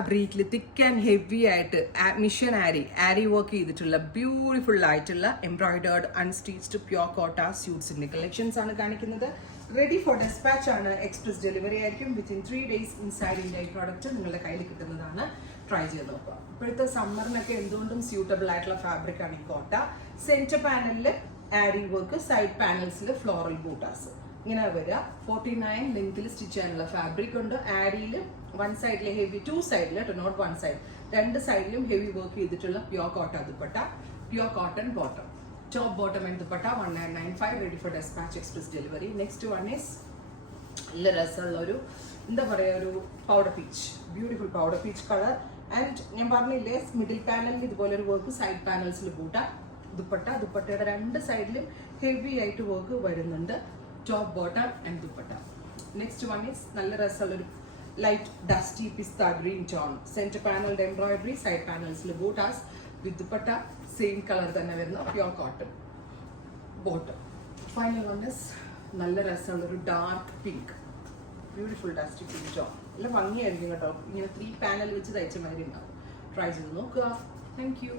ഫാബ്രിക്കിൽ thick and heavy ആയിട്ട് mission ആരി work ചെയ്തിട്ടുള്ള ബ്യൂട്ടിഫുൾ ആയിട്ടുള്ള എംബ്രോയിഡേർഡ് അൺസ്റ്റിച്ച്ഡ് പ്യോർ കോട്ട സ്യൂട്ട്സിന്റെ കളക്ഷൻസ് ആണ് കാണിക്കുന്നത്. റെഡി ഫോർ ഡെസ്പാച്ച് ആണ്. എക്സ്പ്രസ് ഡെലിവറി ആയിരിക്കും. വിത്തിൻ 3 days ഇൻസൈഡ് ഇന്ത്യ ഈ പ്രോഡക്റ്റ് നിങ്ങളുടെ കയ്യിൽ കിട്ടുന്നതാണ്. ട്രൈ ചെയ്ത് നോക്കുക. ഇപ്പോഴത്തെ സമ്മറിനൊക്കെ എന്തുകൊണ്ടും സ്യൂട്ടബിൾ ആയിട്ടുള്ള ഫാബ്രിക് ആണ് ഈ കോട്ട. സെന്റർ പാനലിൽ ആരി വർക്ക്, സൈഡ് പാനൽസിൽ ഫ്ലോറൽ ബൂട്ടാസ് ഇങ്ങനെ വരിക. 49 ലെങ്തിൽ സ്റ്റിച്ച് ചെയ്യാനുള്ള ഫാബ്രിക് ഉണ്ട്. ആരിയിൽ വൺ സൈഡിൽ ഹെവി, 2 സൈഡിൽ നോട്ട് വൺ സൈഡ്, 2 സൈഡിലും ഹെവി വർക്ക് ചെയ്തിട്ടുള്ള pure cotton dupatta, pure cotton bottom, top bottom and dupatta 1995. Ready for dispatch express delivery. Next one is നല്ല രസമുള്ള ഒരു എന്താ പറയുക, ഒരു powder peach, beautiful powder peach colour. And ഞാൻ പറഞ്ഞില്ലേ മിഡിൽ പാനലിൽ ഇതുപോലെ ഒരു വർക്ക്, സൈഡ് പാനൽസിൽ ബൂട്ട ദുപ്പട്ട, ദുപ്പട്ടയുടെ 2 സൈഡിലും ഹെവി ആയിട്ട് വർക്ക് വരുന്നുണ്ട്. Top bottom and dupatta. Next one is നല്ല രസമുള്ളൊരു light dusty pista green tone. Centre പാനലിന്റെ എംബ്രോയിഡറി, സൈഡ് പാനൽസിൽ ബൂട്ടാസ് വിത്ത് ദുപ്പട്ട സെയിം കളർ തന്നെ വരുന്ന pure cotton bottom. Final one is നല്ല രസമുള്ളൊരു dark pink, beautiful dusty pink tone. നല്ല ഭംഗിയായിരിക്കും കേട്ടോ. ഇങ്ങനെ 3 പാനൽ വെച്ച് തയ്ച്ച മാതിരി ഉണ്ടാവും. ട്രൈ ചെയ്ത് നോക്കുക. Thank you.